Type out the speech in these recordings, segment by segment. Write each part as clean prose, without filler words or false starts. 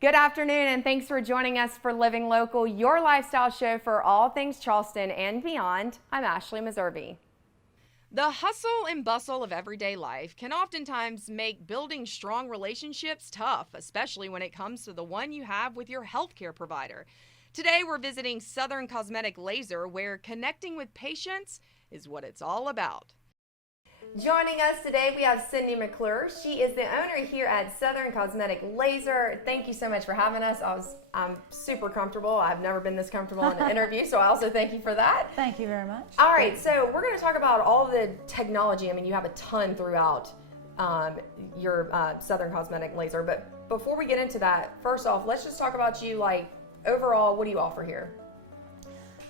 Good afternoon, and thanks for joining us for Living Local, your lifestyle show for all things Charleston and beyond. I'm Ashley Meservey. The hustle and bustle of everyday life can oftentimes make building strong relationships tough, especially when it comes to the one you have with your healthcare provider. Today, we're visiting Southern Cosmetic Laser, where connecting with patients is what it's all about. Joining us today, we have Cindy McClure. She is the owner here at Southern Cosmetic Laser. Thank you so much for having us. I'm super comfortable. I've never been this comfortable in an interview, so I also thank you for that. Thank you very much. All right, so we're going to talk about all the technology. I mean, you have a ton throughout your Southern Cosmetic Laser, but before we get into that, first off, let's just talk about you, like, overall, what do you offer here?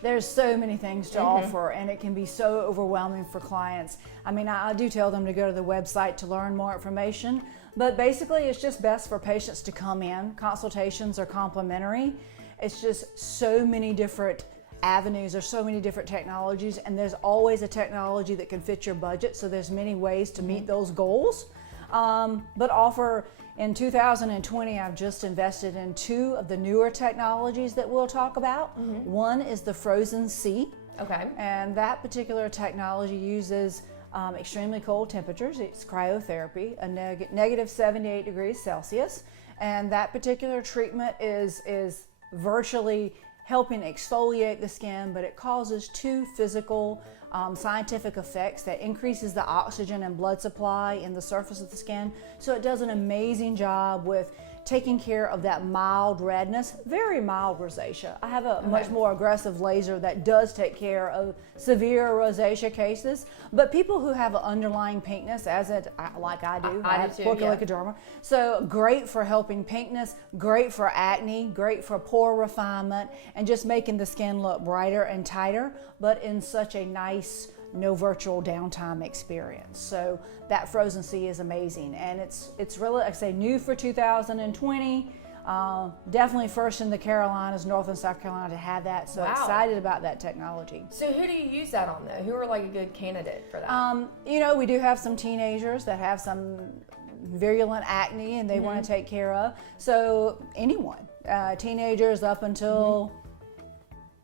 There's so many things to offer, and it can be so overwhelming for clients. I mean, I do tell them to go to the website to learn more information, but basically it's just best for patients to come in. Consultations are complimentary. It's just so many different avenues. There's so many different technologies, and there's always a technology that can fit your budget, so there's many ways to meet those goals. But offer in 2020, I've just invested in two of the newer technologies that we'll talk about. One is the Frozen C. Okay. And that particular technology uses extremely cold temperatures. It's cryotherapy, a negative 78 degrees Celsius. And that particular treatment is virtually helping exfoliate the skin, but it causes two physical scientific effects that increases the oxygen and blood supply in the surface of the skin. So it does an amazing job with taking care of that mild redness, very mild rosacea. I have a much more aggressive laser that does take care of severe rosacea cases, but people who have an underlying pinkness, like I do, I have porchyleucoderma. So great for helping pinkness, great for acne, great for pore refinement, and just making the skin look brighter and tighter, but in such a nice, no virtual downtime experience. So that Frozen C is amazing, and it's really, like I say, new for 2020. Definitely first in the Carolinas, North and South Carolina to have that. So excited about that technology. So who do you use that on though? Who are like a good candidate for that? You know, we do have some teenagers that have some virulent acne and they want to take care of. So anyone, teenagers up until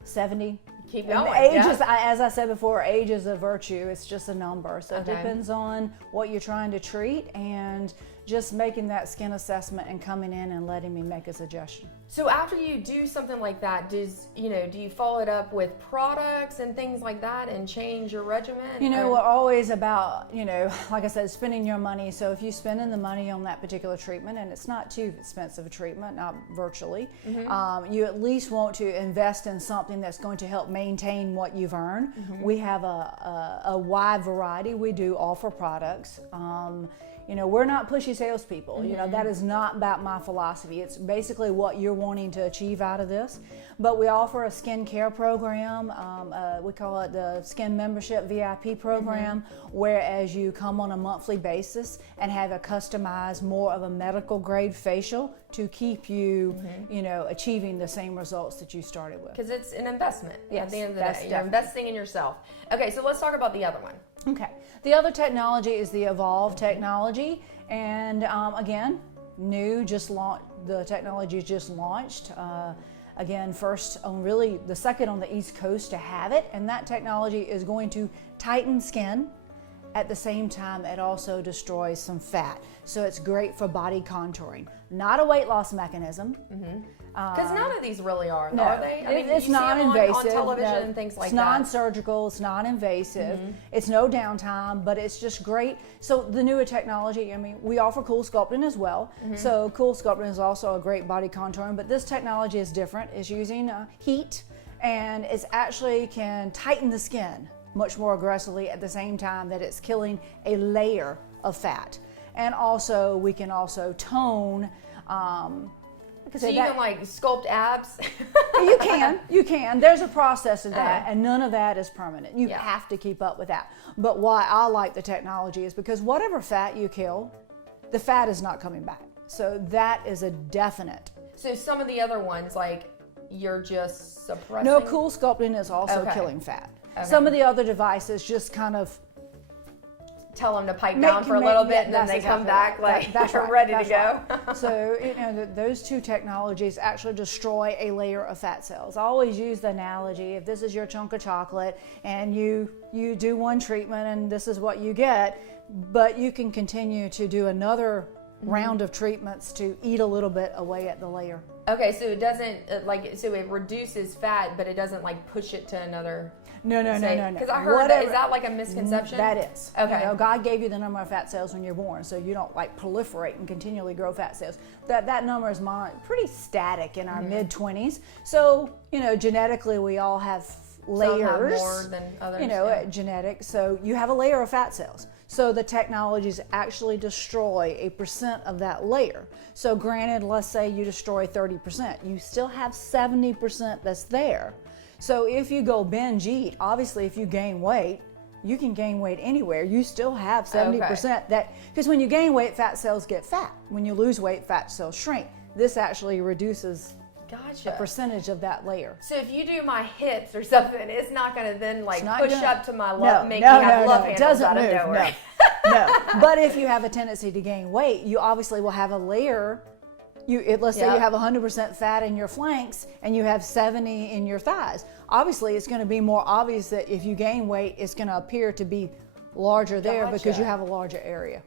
70. Keep going. Age is, as I said before, age is a virtue. It's just a number. So it depends on what you're trying to treat, and just making that skin assessment and coming in and letting me make a suggestion. So after you do something like that, do you follow it up with products and things like that and change your regimen? You know, we're always about, like I said, spending your money. So if you're spending the money on that particular treatment, and it's not too expensive a treatment, not virtually, you at least want to invest in something that's going to help maintain what you've earned. We have a wide variety. We do offer products. We're not pushy salespeople. That is not about my philosophy. It's basically what you're wanting to achieve out of this. But we offer a skin care program. We call it the Skin Membership VIP program, whereas you come on a monthly basis and have a customized, more of a medical grade facial to keep you, achieving the same results that you started with. Because it's an investment yes, at the end of the day. You're investing in yourself. Okay, so let's talk about the other one. Okay, the other technology is the Evolve technology, and again, new, the technology just launched. Again, the second on the East Coast to have it, and that technology is going to tighten skin. At the same time, it also destroys some fat. So it's great for body contouring. Not a weight loss mechanism. Because none of these really are, no, are they? It's non-invasive. On television and things like that. It's non-surgical, it's non-invasive, it's no downtime, but it's just great. So the newer technology, we offer cool sculpting as well. So cool sculpting is also a great body contouring, but this technology is different. It's using heat, and it actually can tighten the skin much more aggressively at the same time that it's killing a layer of fat. And also, we can also tone. So you can like sculpt abs? You can. There's a process of that, and none of that is permanent. You have to keep up with that. But why I like the technology is because whatever fat you kill, the fat is not coming back. So that is a definite. So some of the other ones, like, you're just suppressing? No, cool sculpting is also killing fat. Some of the other devices just kind of tell them to pipe down for a little bit, and then they come back like they're ready to go. Right. So, those two technologies actually destroy a layer of fat cells. I always use the analogy, if this is your chunk of chocolate and you do one treatment and this is what you get, but you can continue to do another round of treatments to eat a little bit away at the layer. Okay, so it doesn't so it reduces fat, but it doesn't like push it to another. No. Because I heard is that like a misconception? That is. Okay. God gave you the number of fat cells when you're born, so you don't like proliferate and continually grow fat cells. That number is pretty static in our mid-20s. So, genetically we all have layers. Some have more than others. Genetic. So you have a layer of fat cells. So the technologies actually destroy a percent of that layer. So granted, let's say you destroy 30%, you still have 70% that's there. So if you go binge eat, obviously if you gain weight, you can gain weight anywhere. You still have 70% that, because when you gain weight, fat cells get fat. When you lose weight, fat cells shrink. This actually reduces a percentage of that layer. So if you do my hips or something, it's not going to then push up to my love, make me have love handles handles out of nowhere. No. But if you have a tendency to gain weight, you obviously will have a layer. Let's say you have 100% fat in your flanks and you have 70 in your thighs. Obviously, it's going to be more obvious that if you gain weight, it's going to appear to be larger there because you have a larger area,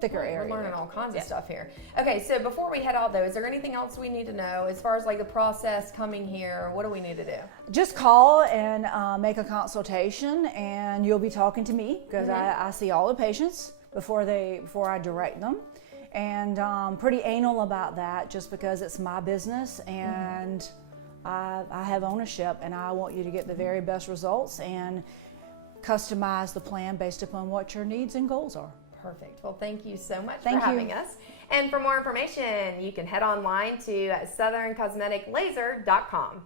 thicker area. We're learning all kinds of stuff here. Okay, so before we head out though, is there anything else we need to know as far as the process coming here? What do we need to do? Just call and make a consultation, and you'll be talking to me because I see all the patients before I direct them. And pretty anal about that just because it's my business and I have ownership, and I want you to get the very best results and customize the plan based upon what your needs and goals are. Perfect. Well, thank you so much for having us. And for more information, you can head online to southerncosmeticlaser.com.